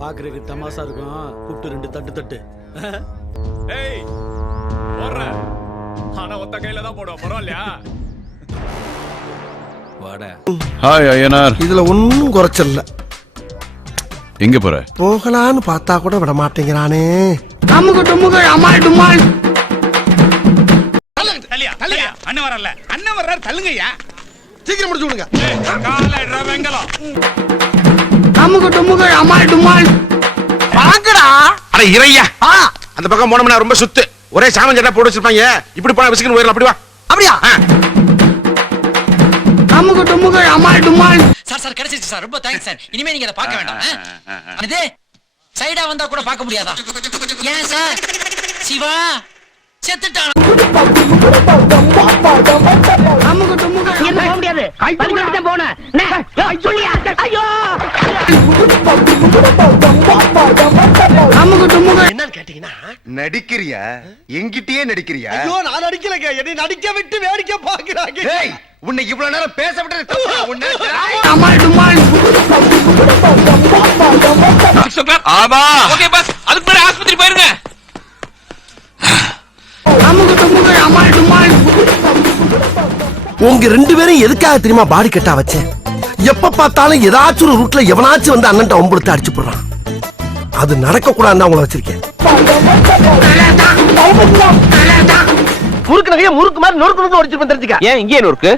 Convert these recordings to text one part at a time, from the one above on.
பாக்குறதுக்கு தமாசா இருக்கும், கூப்பிட்டு 2 தட்டு தட்டு. ஏய் போடுற, ஆனா ஒத்த கையில தான் போடுவோம், பரவாயில்லையா? வாடா. ஹாய் ஐயனார். இதுல ஒன்னும் குறைச்சல்ல. எங்க போற? போகலான்னு பார்த்தா கூட விட மாட்டேங்கிறானே. அமுகு டுமுகு அமால் டுமால். தள்ளியா தள்ளியா, அண்ணன் வரல, அண்ணன் வர்றாரு, தள்ளுங்கய்யா. சீக்கிரம் முடிச்சு விடுங்க. காலையில வெங்கலம். அமுகு டுமுகு அமால் டுமால். வாங்கடா. அட இறையா, அந்த பக்கம் போனோம்னா ரொம்ப சுத்து, ஒரே சாமன் சட்டை போட்டு வச்சிருப்பாங்க. இப்படி போனா விசிக்கன் போயிடலாம். அப்படி வா. அப்படியா? அமுகு டுமுகு அமால் டுமால். சார் கிடைச்சிருச்சு சார், ரொம்ப தேங்க்ஸ் சார். இனிமே நீங்க அதை பார்க்க வேண்டாம். இது சைடா வந்தா கூட பார்க்க முடியாதா? ஏன் சார்? சிவா செத்துட்டான். அமுகு டுமுகு என்ன போக முடியாது, பள்ளிக்கூடத்துக்கு போனேன். ஐயோ அமுகு டுமுகு. என்னன்னு கேட்டீங்கன்னா, நடிக்கிறியா? எங்கிட்டயே நடிக்கிறியா? ஐயோ நான் நடிக்கலங்க, என்னை நடிக்க விட்டு வேடிக்கை பாக்குறாங்க. ஏய், உன்னை இவ்வளவு நேரம் பேச விட்டது தப்பா? உன்னை அமால் டுமால். ஆமா. ஓகே பாஸ், அதுக்கு முன்னாடி ஆஸ்பத்திரி போயிருங்க. அமுகு டுமுகு அமால் டுமால். உங்க 2 பேரும் எதுக்காக தெரியுமா பாடி கட்டா வச்சேன்? எப்ப பார்த்தாலும் ஏதாச்சும் ஒரு ரூட்ல எவனாச்சும் வந்து அண்ணன் ஒம்பளுத்து அடிச்சு போடுறான். அது நடக்க கூடாதுன்னு உங்களை வச்சிருக்கேன். முறுக்கு நகைய முறுக்கு மாதிரி நொறுக்கு நொறுக்கு ஒடிச்சு தெரிஞ்சுக்க. ஏன் இங்கே நொறுக்கு?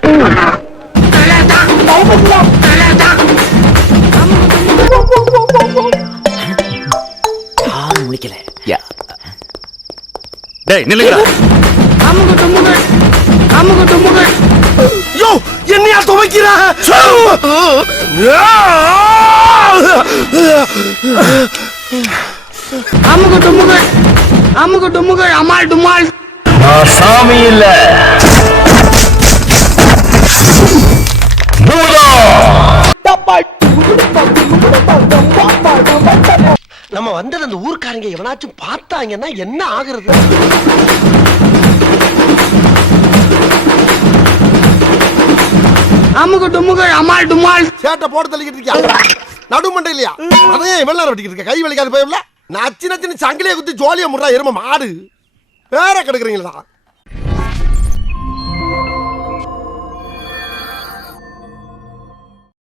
யாரும் முடிக்கல. டேய் நில்லுங்கடா. அமுகு டுமுகு அமுகு டுமுகு. யோ என்னையா துவைக்கிறா? அமுகு டுமுகு அமுகு டுமுகு அமால் டுமால். சாமி இல்ல, நம்ம வந்து அந்த ஊர்க்காரங்க எவனாச்சும் பார்த்தாங்கன்னா என்ன ஆகுறது? அமுகு டுமுகு அமால் டுமால். சேட்டை போட்டு தள்ளிக்கிட்டு இருக்கியா? நடுமண்டை இல்லையா? அதையே எவ்வளவு நேரம் வெட்டிக்கிட்டு இருக்க? கை வலிக்காது போயிடல. நச்சு நச்சுன்னு சங்கிலியை குத்தி ஜோலியை முடுறா எரும மாடு. வேற கிடக்குறீங்களா?